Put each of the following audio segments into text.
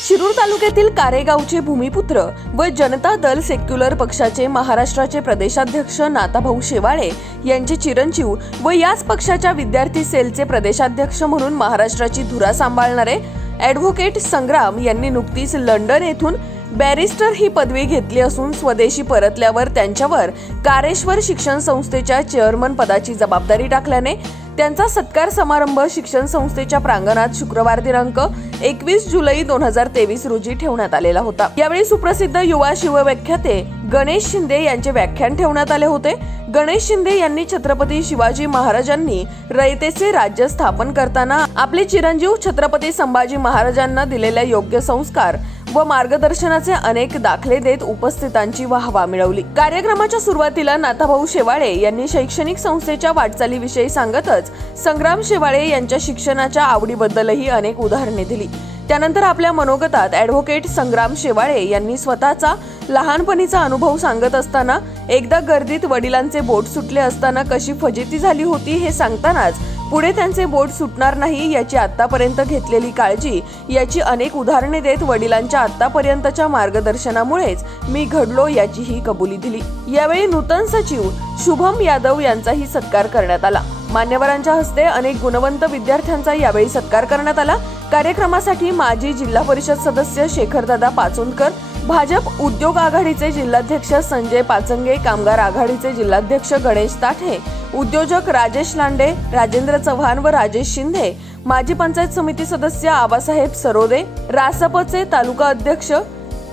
शिरूर तालुक्यातील कारेगावचे भूमिपुत्र व जनता दल सेक्युलर पक्षाचे महाराष्ट्राचे प्रदेशाध्यक्ष नाथाभाऊ शेवाळे यांचे चिरंजीव व याच पक्षाच्या विद्यार्थी सेलचे प्रदेशाध्यक्ष म्हणून महाराष्ट्राची धुरा सांभाळणारे ॲडव्होकेट संग्राम यांनी नुकतीच लंडन येथून बॅरिस्टर ही पदवी घेतली असून स्वदेशी परतल्यावर त्यांच्यावर कारेश्वर शिक्षण संस्थेच्या चेअरमन पदाची जबाबदारी टाकल्याने त्यांचा सत्कार समारंभ शिक्षण संस्थेच्या प्रांगणात शुक्रवार दिनांक 21 जुलै 2023 रोजी ठेवण्यात आलेला होता। यावेळी सुप्रसिद्ध युवा शिवव्याख्याते गणेश शिंदे यांचे व्याख्यान ठेवण्यात आले होते। गणेश शिंदे यांनी छत्रपती शिवाजी महाराजांनी रयतेचे राज्य स्थापन करताना आपले चिरंजीव छत्रपती संभाजी महाराजांना दिलेल्या योग्य संस्कार व मार्गदर्शनाचे अनेक दाखले देत उपस्थितांची वाहवा मिळवली। कार्यक्रमाच्या सुरुवातीला नाथाभाऊ शेवाळे यांनी शैक्षणिक संस्थेच्या वाटचालीविषयी सांगतच संग्राम शेवाळे यांच्या शिक्षणाच्या आवडीबद्दलही अनेक उदाहरणे दिली। त्यानंतर आपल्या मनोगतात ॲडव्होकेट संग्राम शेवाळे यांनी स्वतःचा लहानपणीचा अनुभव सांगत असताना एकदा गर्दीत वडिलांचे बोट सुटले असताना कशी फजिती झाली होती हे सांगतानाच पुढे त्यांचे बोट सुटणार नाही याची आतापर्यंत घेतलेली काळजी याची अनेक उदाहरणे देत वडिलांच्या आतापर्यंतच्या मार्गदर्शनामुळेच मी घडलो याचीही कबुली दिली। यावेळी नूतन सचिव शुभम यादव यांचाही सत्कार करण्यात आला। मान्यवरांच्या हस्ते अनेक गुणवंत विद्यार्थ्यांचा यावेळी सत्कार करण्यात आला। कार्यक्रमासाठी माजी जिल्हा परिषद सदस्य शेखरदादा पाचोनकर, भाजप उद्योग आघाडीचे जिल्हाध्यक्ष संजय पाचंगे, कामगार आघाडीचे जिल्हाध्यक्ष गणेश ताठे, उद्योजक राजेश लांडे, राजेंद्र चव्हाण व राजेश शिंदे, माजी पंचायत समिती सदस्य आबासाहेब सरोदे, रासपचे तालुका अध्यक्ष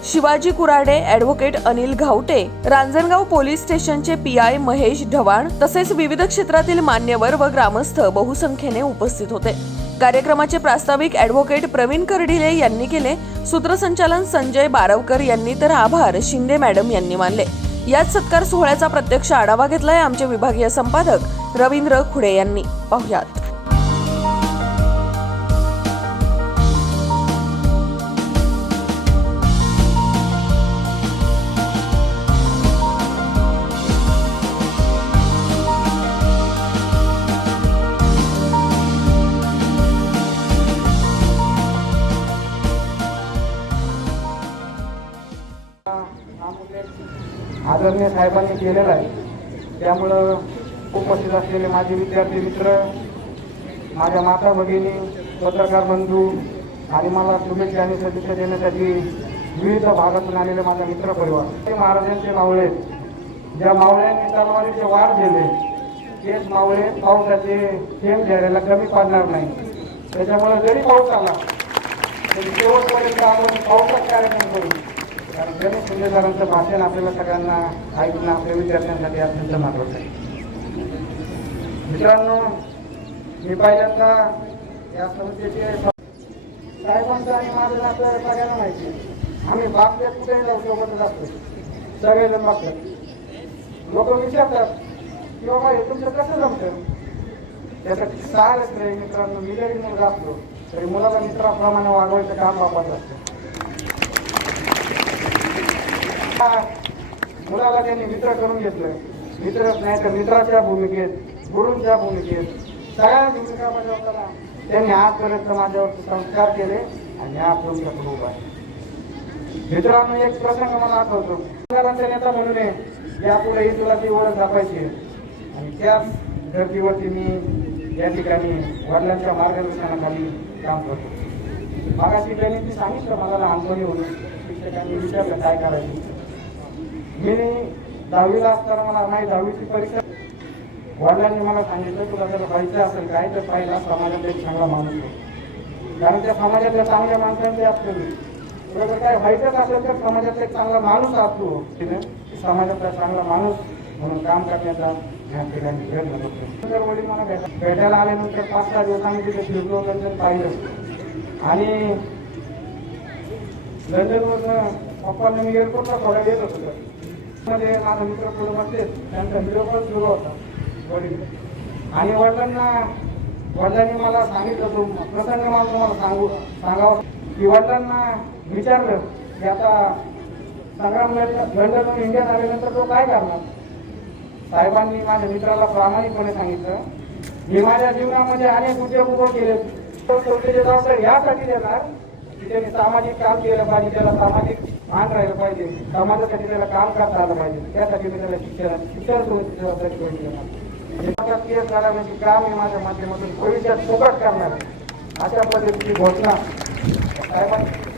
शिवाजी कुराडे, ॲडव्होकेट अनिल घावटे, रांजणगाव पोलीस स्टेशनचे पीआय महेश ढवाण तसेच विविध क्षेत्रातील मान्यवर व ग्रामस्थ बहुसंख्येने उपस्थित होते। कार्यक्रमाचे प्रास्ताविक ॲडव्होकेट प्रवीण कर्डिले यांनी केले। सूत्रसंचालन संजय बारवकर यांनी तर आभार शिंदे मॅडम यांनी मानले। याच सत्कार सोहळ्याचा प्रत्यक्ष आढावा घेतलाय आमचे विभागीय संपादक रवींद्र खुडे यांनी। पाहुयात। आदरणीय साहेबांनी केलेला आहे, त्यामुळं उपस्थित असलेले माझे विद्यार्थी मित्र, माझ्या माता भगिनी, पत्रकार बंधू आणि मला शुभेच्छा आणि सदिच्छा देण्यासाठी विविध भागातून आलेले माझा मित्र परिवार, महाराजांचे मावळे, ज्या मावळ्यांनी तलवारीचे वार केले तेच मावळे पावसाचे थेंब द्यायला कमी पडणार नाही। त्याच्यामुळे जरी पाऊस आला तरी शेवटपर्यंत आपण पावसात कार्यक्रम करू, कारण गणेश शिंदेसरांचं भाषण आपल्याला सगळ्यांना ऐकणं आपल्या विद्यार्थ्यांसाठी अत्यंत महत्त्वाचं आहे। मित्रांनो, मी पहिल्यांदा या संस्थेचे साहेबांचं आणि माझं नातं सगळ्यांना माहिती आहे। आम्ही बागेत कुठेही जाऊ सोबतच असतो, सगळेजण बघतात। लोक विचारतात की बाबा हे तुमचं कसं जमतं, त्यासाठी सारच नाही। मित्रांनो, मी जरी मुलगा असतो तरी मुलाला मित्राप्रमाणे वागवायचं काम बापाचं असतं। मुलाला त्यांनी मित्र करून घेतलं, मित्रच नाही तर मित्राच्या भूमिकेत, गुरूंच्या भूमिकेत सगळ्या भूमिका बजावताना त्यांनी आजपर्यंत माझ्यावर संस्कार केले आणि आज तुमच्याकडे उभा आहे। मित्रांनो, एक प्रसंग मला आठवतो। संघाचा नेता म्हणून यापुढेही तुला ती ओळख जपायची आणि त्याच धर्तीवरती मी या ठिकाणी वडिलांच्या मार्गदर्शनाखाली काम करतो। मागाशी त्यांनी सांगितलं मला लहानपणी म्हणून शिक्षकांनी विचारलं काय करायचं। मी 10वीला असताना मला नाही 10वीची परीक्षा, वडिलांनी मला सांगितलं तुला जर व्हायचं असेल काय तर पहिला समाजात एक चांगला माणूस हो, कारण त्या समाजातल्या चांगल्या माणसांचे असतो। तुला जर काय व्हायचंच असेल तर समाजातला एक चांगला माणूस असतो, समाजातला चांगला माणूस म्हणून काम करण्याचा या ठिकाणी प्रयत्न करतो। तर वडील मला भेटायला आल्यानंतर 5-6 दिवसांनी तिथे फिरलो, लंडन पाहिलं आणि लंडनवरून पप्पांना मी एअरपोर्टला सोडायला येत होतो। मध्ये माझा मित्र पुढे बसले, त्यांचा व्हिडिओ कॉल सुरू होता वडील आणि वडिलांनी मला सांगितलं तो प्रसंग मला तुम्हाला सांगावं की वडिलांना विचारलं की आता संग्राम लंडनवरून इंडियात आल्यानंतर तो काय करणार। साहेबांनी माझ्या मित्राला प्रामाणिकपणे सांगितलं मी माझ्या जीवनामध्ये अनेक उद्योग उभे केले, जबाबदारी यासाठी देणार की त्यांनी सामाजिक काम केलं पाहिजे, त्याला सामाजिक मान राहिलं पाहिजे, समाजासाठी त्याला काम करता आलं पाहिजे. त्यासाठी मी त्याला शिक्षण सुरक्षित जबाबदारी करून देणार. केस लढवण्याचे काम मी माझ्या माध्यमातून भविष्यात फुकट करणार आहे. अशा पद्धतीची घोषणा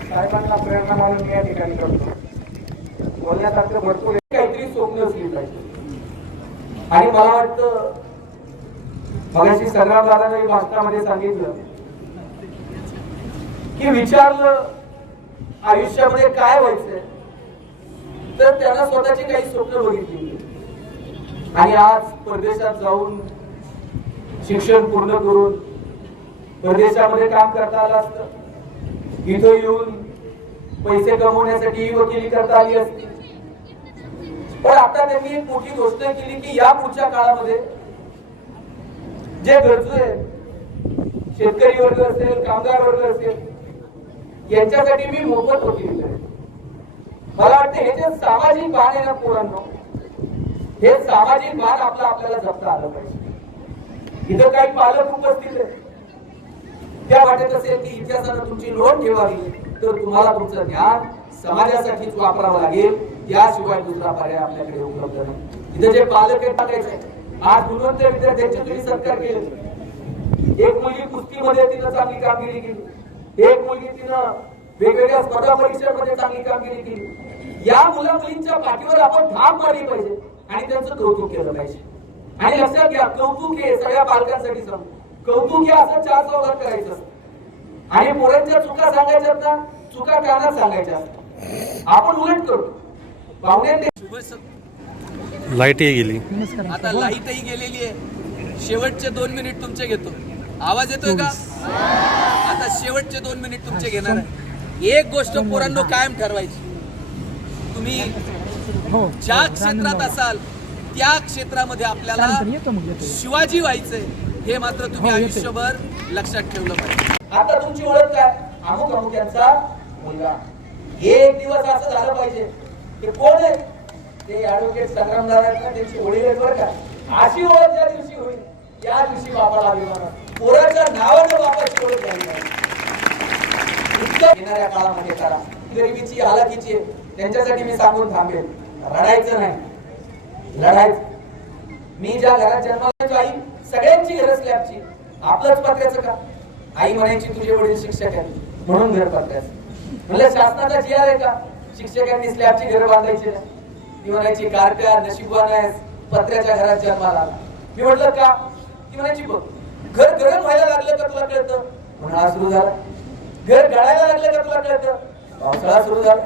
साहेबांना प्रेरणा म्हणून मी या ठिकाणी करतो. बोलण्यासारखं भरपूर काहीतरी स्वप्न असली पाहिजे. आणि मला वाटतं मगाशी संग्रामदादांनी भाषणामध्ये सांगितलं की विचारलं आयुष्यामध्ये काय व्हायचंय, तर त्यांना स्वतःची काही स्वप्न बघितली आणि आज परदेशात जाऊन शिक्षण पूर्ण करून परदेशामध्ये काम करता आलं असतं. इथं येऊन पैसे कमवण्यासाठी वकिली करता आली असती. पण आता त्यांनी एक मोठी घोषणा केली की या पुढच्या काळामध्ये जे गरजू आहेत, शेतकरी वर्ग असेल, कामगार वर्ग असेल, यांच्यासाठी मी मोफत वकिली करेन. मला वाटतं हे जे सामाजिक भान आहे ना पोरांनो, हे सामाजिक भान आपल्याला जपता आलं पाहिजे. इथं काही पालक उपस्थित आहेत, त्या वाटत असेल की इतिहासानं तुमची नोंद ठेवावी, तर तुम्हाला तुमचं ज्ञान समाजासाठीच वापरावं लागेल, याशिवाय दुसरा पर्याय आपल्याकडे उपलब्ध नाही. इथे जे पालक आहेत टाकायचे, आज गुणवंत विद्यार्थ्यांचे तुम्ही सत्कार केले. एक मुलगी कुस्तीमध्ये तिनं चांगली कामगिरी केली, एक मुलगी तिनं वेगवेगळ्या स्पर्धा परीक्षांमध्ये चांगली कामगिरी केली. या मुला मुलींच्या पाठीवर आपण ठाम मारली पाहिजे आणि त्यांचं कौतुक केलं पाहिजे. आणि लक्षात घ्या, कौतुक हे सगळ्या पालकांसाठी सांगू, कौतुक हे असं 4 चौघात करायचं असतं. आणि पोरांच्या चुका सांगायच्या ना, चुका कानात सांगायच्या असतात. आपण उलट करतो. पाहुण्यांनी लाईटही गेली, आता लाईटही गेलेली आहे. शेवटचे 2 मिनिट तुमचे घेतो. आवाज येतोय का? आता शेवटचे 2 मिनिट तुमचे घेणार आहे. एक गोष्ट पोरांनो कायम ठरवायची, तुम्ही ज्या क्षेत्रात असाल त्या क्षेत्रामध्ये आपल्याला शिवाजी व्हायचंय, हे मात्र तुम्ही आयुष्यभर लक्षात ठेवलं पाहिजे. आता तुमची ओळख काय? अमुक अमुक यांचा मुलगा. एक दिवस असं झालं पाहिजे ते कोण आहे, ते ऍडव्होकेट संग्रामदादा, त्यांची वडील आहेत बरं का. अशी ओळख ज्या दिवशी होईल त्या दिवशी बापाला अभिमान. पोराच्या नावानं बापाची ओळख झाली नाही. येणाऱ्या काळामध्ये करा. गरिबीची हालाकीची आहे, त्यांच्यासाठी मी सांगून थांबेल, रडायचं नाही, लढायचं. मी ज्या घरात जन्माला आई सगळ्यांची घर स्लॅबची, आपलंच पत्र्याचं का? आई म्हणायची तुझे वडील शिक्षक आहेत म्हणून घर पत्र्याचं. म्हणलं शासनाचा जी आर आहे का शिक्षकांनी स्लॅबची घर बांधायची नाही? ती म्हणायची कारप्या नशीबवान आहेस, पत्र्याच्या घरात जन्माला आला. मी म्हटलं का? ती म्हणायची बघ, घर गरम व्हायला लागलं का तुला कळतं? उन्हाळा सुरू झाला. घर गळायला लागलं का तुला कळतं? पावसाळा सुरू झाला.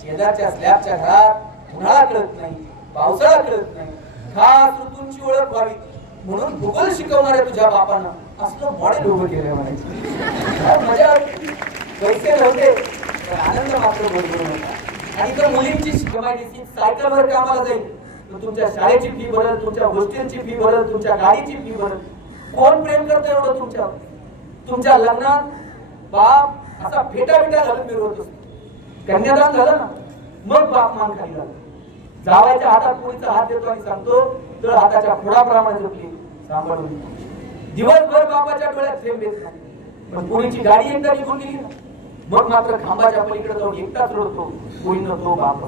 शेजारच्या स्लॅबच्या घरात उन्हाळा कळत नाही, पावसाळा कळत नाही. खास ऋतूंची ओळख व्हावी म्हणून भूगोल शिकवणाऱ्या तुझ्या बापानं असलं मॉडेल उभं केलं म्हणायचं. मजा आली. पैसे नव्हते तर आनंद मात्र भरपूर होता. आणि तर मुलींची सायकलवर कामाला जाईल तर तुमच्या शाळेची फी भरल, तुमच्या गोष्टींची फी भरल, तुमच्या गाडीची फी भरल. कोण प्रेम करतं एवढं तुमच्यावर? तुमच्या लग्नात बाप असा फेटा घालून मिरवत असतो. कन्यादान झालं ना, मग बाप मान खाली झाला. जावायच्या हातात पुरीचा हात देतो आणि सांगतो तर हाताच्या फोडाप्रमाणे जपली सांभाळून. दिवसभर बापाच्या डोळ्यात थेंब येत नाही, पण पुरीची गाडी एकदा निघून गेली ना, मग मात्र खांबाच्या पलीकडे जाऊन एकटाच रडतो, पुरीनं तो बाप.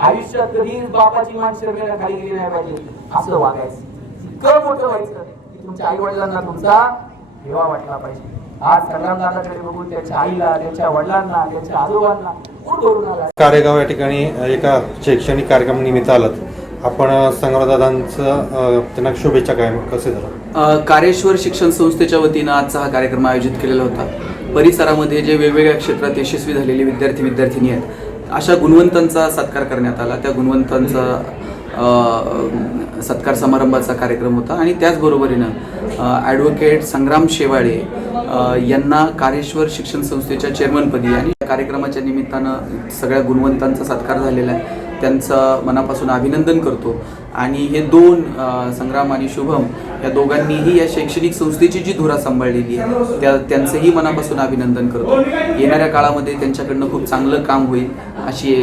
आयुष्यात कधीच बापाची मान शर्मेला खाली गेली नाही पाहिजे, असं वागायचं. इतकं मोठं व्हायचं की तुमच्या आई वडिलांना तुमचा हेवा वाटला पाहिजे. आज संग्रामदादाकडे बघून त्यांच्या आईला, त्यांच्या वडिलांना, त्यांच्या आजोबांना कोण भरून आला. कारेगाव या ठिकाणी एका शैक्षणिक कार्यक्रमानिमित्त आलात आपण. संग्रामदादांचं त्यांना शुभेच्छा काय, कसे झालं? कारेश्वर शिक्षण संस्थेच्या वतीनं आजचा हा कार्यक्रम आयोजित केलेला होता. परिसरामध्ये जे वेगवेगळ्या क्षेत्रात यशस्वी झालेले विद्यार्थी विद्यार्थिनी आहेत, अशा गुणवंतांचा सत्कार करण्यात आला. त्या गुणवंतांचा सत्कार समारंभाचा कार्यक्रम होता. आणि त्याचबरोबरीनं ॲडव्होकेट संग्राम शेवाळे यांना कारेश्वर शिक्षण संस्थेच्या चेअरमनपदी आणि कार्यक्रमाच्या निमित्तानं सगळ्या गुणवंतांचा सत्कार झालेला आहे. त्यांचं मनापासून अभिनंदन करतो. आणि हे 2 संग्राम आणि शुभम या दोघांनीही या शैक्षणिक संस्थेची जी धुरा सांभाळलेली आहे त्यांचंही मनापासून अभिनंदन करतो. येणाऱ्या काळामध्ये त्यांच्याकडनं खूप चांगलं काम होईल अशी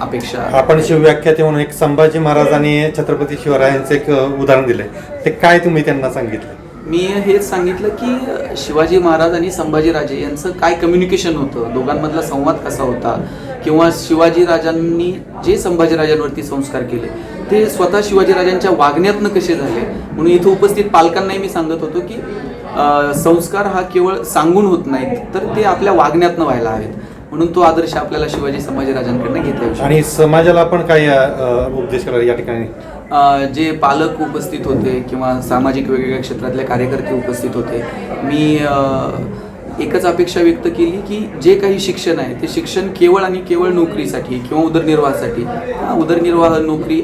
अपेक्षा. आपण शिवव्याख्याते म्हणून एक संभाजी महाराज आणि छत्रपती शिवरायांचं एक उदाहरण दिलंय, ते काय तुम्ही त्यांना सांगितलं? मी हेच सांगितलं की शिवाजी महाराज आणि संभाजीराजे यांचं काय कम्युनिकेशन होतं, दोघांमधला संवाद कसा होता, किंवा शिवाजीराजांनी जे संभाजीराजांवरती संस्कार केले ते स्वतः शिवाजीराजांच्या वागण्यातनं कसे झाले. म्हणून इथं उपस्थित पालकांनाही मी सांगत होतो की संस्कार हा केवळ सांगून होत नाहीत, तर ते आपल्या वागण्यातनं व्हायला हवेत. म्हणून तो आदर्श आपल्याला शिवाजी संभाजीराजांकडनं घेता येऊ शकतो. आणि समाजाला पण काही उपदेश करायला या ठिकाणी जे पालक उपस्थित होते किंवा सामाजिक वेगवेगळ्या क्षेत्रातले कार्यकर्ते उपस्थित होते, मी एकच अपेक्षा व्यक्त केली की जे काही शिक्षण आहे ते शिक्षण केवळ आणि केवळ नोकरीसाठी किंवा उदरनिर्वाहासाठी, उदरनिर्वाह नोकरी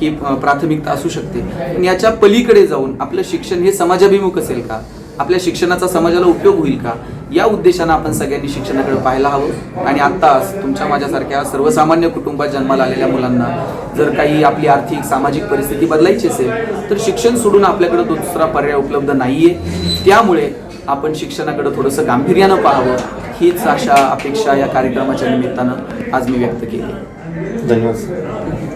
ही प्राथमिकता असू शकते, पण याच्या पलीकडे जाऊन आपलं शिक्षण हे समाजाभिमुख असेल का, आपल्या शिक्षणाचा समाजाला उपयोग होईल का, या उद्देशानं आपण सगळ्यांनी शिक्षणाकडे पाहायला हवं. आणि आत्ता तुमच्या माझ्यासारख्या सर्वसामान्य कुटुंबात जन्माला आलेल्या मुलांना जर काही आपली आर्थिक सामाजिक परिस्थिती बदलायची असेल तर शिक्षण सोडून आपल्याकडे दुसरा पर्याय उपलब्ध नाही आहे. त्यामुळे आपण शिक्षणाकडे थोडंसं गांभीर्यानं पाहावं, हीच अपेक्षा या कार्यक्रमाच्या निमित्तानं आज मी व्यक्त केली. धन्यवाद.